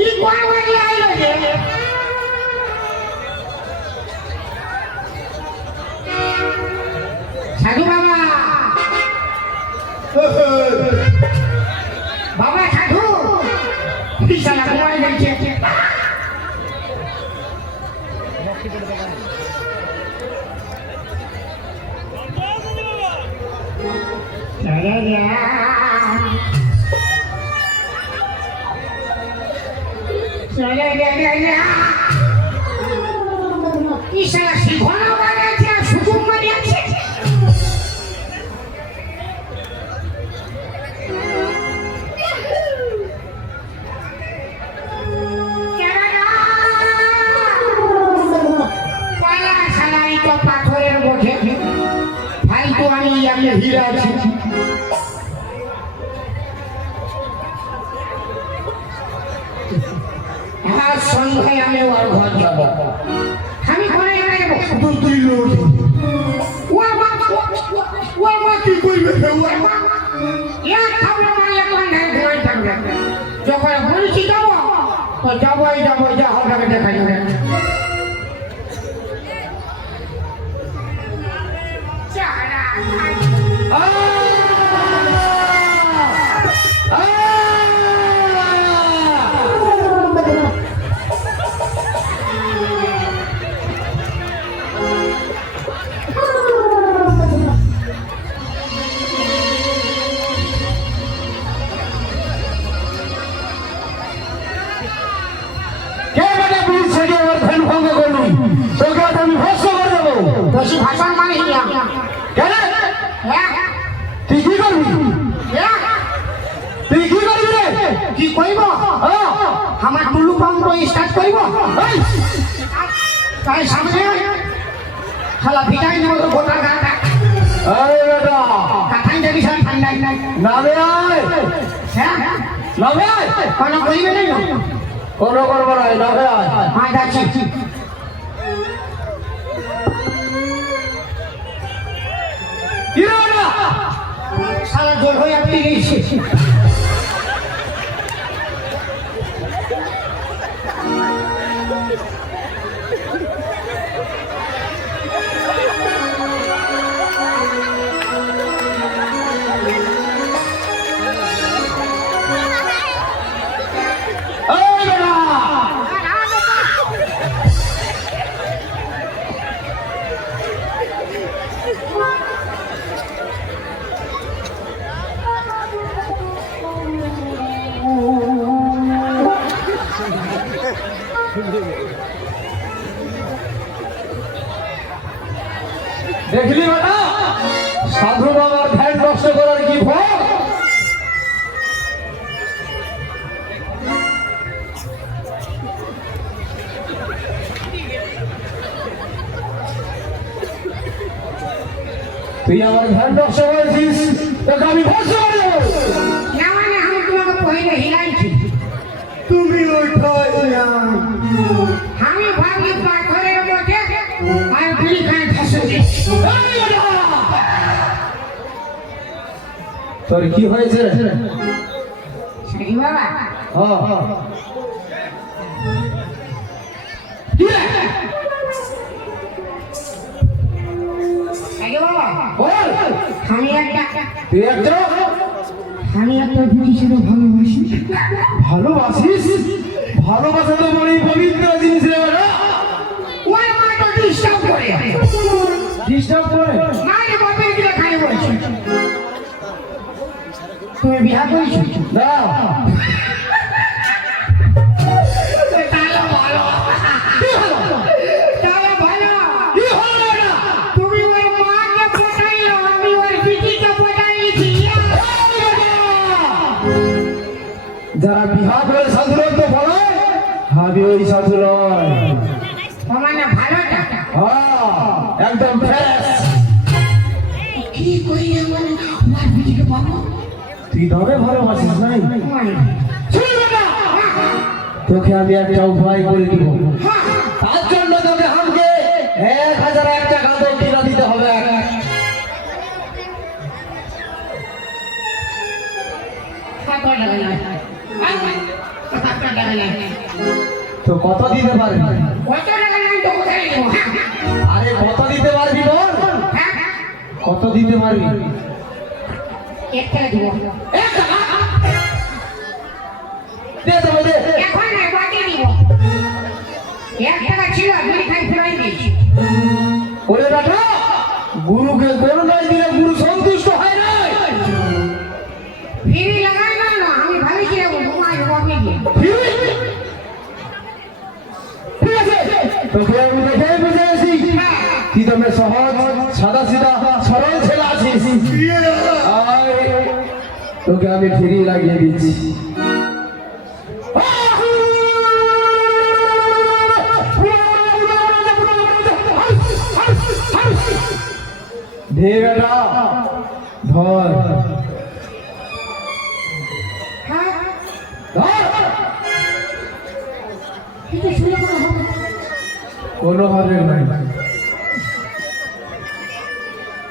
ই কোয়া বাড়ি আইলো যে সাধু বাবা বাবা সাধু বিশালা ঘুমাই গেছে বিশালা সিংহনা বাড়ি আছে আর সুকুম বাড়ি আছে পাথরের বোঝে ভাই তো আমি হীরা আছি আজ সন্ধ্যায় আমি ওর ঘর যাব আমি ঘরে যাবো তুই লোক ওর মা কি করবে ওর মা এক খাবলে মারলে কান্নায় ঘুমাই থাকবে যখন বলছি যাবো তো যাবোই যা হবে দেখা যাবে ভাষণ মানে তুই কি করবি রে কি কইব আমার টুলু পাম্প স্টার্ট করিব তাই সামনে শালা ভিটাই নেব তো গোটা গাটা আরে বেটা কাটাই দেবি সব ঠান্ডা নামে আয় নামে আয় কোন কইবে না কোন করব না নামে আয় হ্যাঁ যাচ্ছি সারা জল হয়ে আপনি গেছে দেখলি বেটা সাধু বাবার ধ্যান নষ্ট করার কি ফল তুই আমার ধ্যান নষ্ট করেছিস তোকে আমি ভস্ম করে দেবো না মানে আমি তোমাকে পহিলে হিলাইছি তুমি ওঠাই আমি ভাবি পাথরের মধ্যে আর বিড়ি খাই ফসে তোর কি হয়েছে সেই বাবা আমি একটা ব্রিটিশের ভালোবাসিস ভালোবাসা তো মানে পবিত্র জিনিস রে ওই মাটা ডিস্টার্ব করে মায়ের বাপের গিয়ে খাই বলছে তুমি বিয়া করেছো না যারা বিহা করে সাধুরত বলে হাবি ওই সাধু নয় মানে ভালোটা একদম ফ্রেশ কি কই আমার আমার বিটিকে পাবো তুই তবে ভালোবাসিস নাই তোকে আমি একটা উপায় করে দিব তার জন্য তোকে আমাকে 1001 টাকা কিনা দিতে হবে কত টাকা টাকা নেই। তো কত দিতে পারবি? কত টাকা নেই তো কোথায় নেবো? আরে কত দিতে পারবি বল? হ্যাঁ কত দিতে পারবি? 1 টাকা দিব। 1 টাকা দে তবে দে। এখন না বাকি দিব। 1 টাকা ছিল আমি খাই ফেলাই দিয়েছি। ওরে বেটা গুরুকে করুণায় দিলে গুরু সন্তুষ্ট হয় না। ফিরি লাগাই না না আমি ভাবছি ঘুমাই ঘুমাবি ঠিক আছে তোকে আমি দেখে বুঝে এসি তুই তো সহজ সাদা সিধা সরল ছেলে আছিস। আয় তোকে আমি ফিরি লাগিয়ে দিচ্ছি। ধে বেটা ধর হ্যাঁ ধর কিন্তু শুনে কোনো হবে কোনো হবে না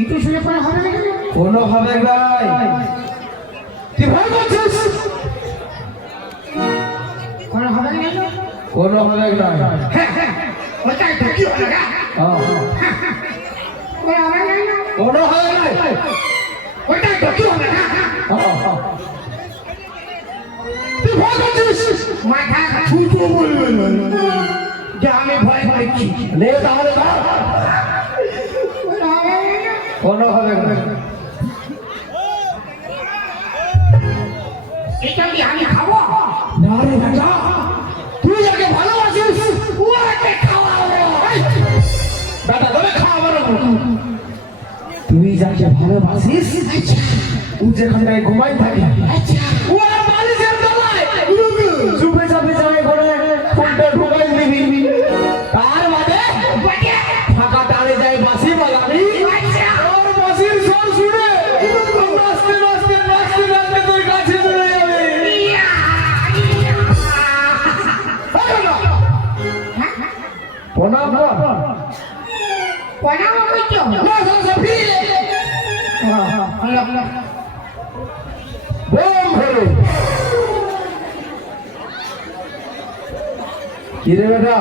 একটু শুনে কোনো হবে না কোনো হবে নাই তুই ভয় করছিস কোনো হবে না কোনো হবে নাই ওটাই তো কি হবে না কোনো হবে না কোনো হবে নাই ওটাই তো কি হবে না তুই ভয় করছিস মাথা ছুটো বলবে না যে আমি ভয় পাচ্ছি নে তাহলে ধর কোনো হবে না কোনো হবে না এটা কি আমি খাবো না রে বেটা তুই যাকে ভালোবাসিস ওকে খাওয়াবো বেটা তোরে খাওয়াবো তুই যাকে ভালোবাসিস তুই যেখানে ঘুমাই থাকে আচ্ছা ও বালিশের তলায় চুপে চাপে চাপে করে ফুলটা ঢুকাই দিবি তার বাদে বাজে ফাঁকা টানে যায় বাসি বাগানি আচ্ছা ওর বাসির স্বর শুনে নাচতে নাচতে নাচতে নাচতে তোর কাছে চলে যাবে ইয়া প্রণাম কর প্রণাম করছো বোম ধরে কি রে বেটা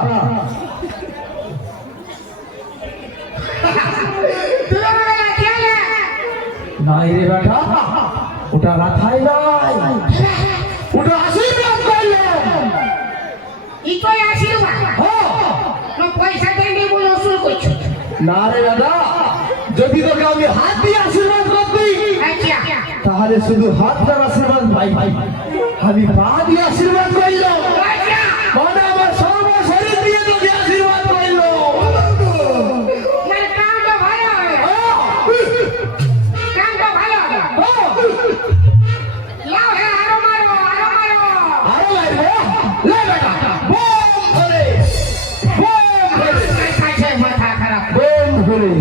নাই রে বেটা ওটা রাখাই নাই ওটা আশীর্বাদ করল ইতোই আশীর্বাদ পয়সা দেননি বলে ওসুল করছো না রে দাদা যদি তোকে আমি হাত দিয়ে আশীর্বাদ করতি আচ্ছা তাহলে শুধু হাতটার আশীর্বাদ ভাই ভাই আমি পা দিয়ে আশীর্বাদ করলাম আচ্ছা মানে আমার সর্ব শরীর দিয়ে তোকে আশীর্বাদ করলো মানে কামটা ভালো হবে কামটা ভালো হবে লাও হে আরো মারো আরো মারো আরো লাগবে লে বেটা বোম ধরে মাথা খারাপ বোম ধরে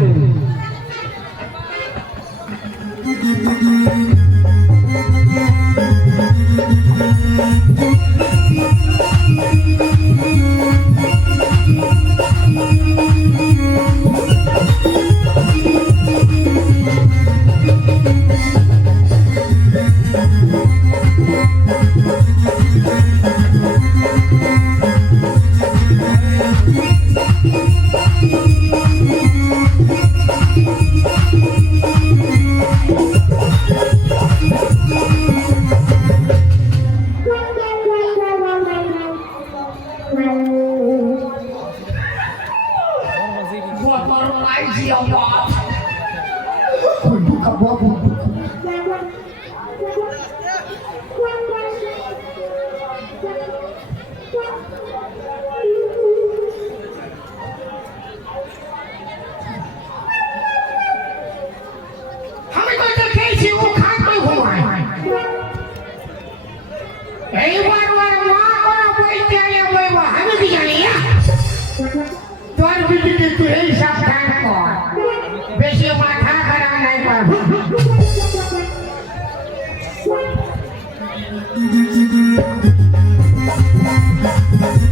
আমি তো খেয়েছি ও খাতে ঘুমায় এইবার ওর মা কোনো বইতে আনিয়ে বলবো আমি কি জানি তোর বিটিকে তুই এই সাবধান কর বেশি মাথা খারাপ নাই পারবো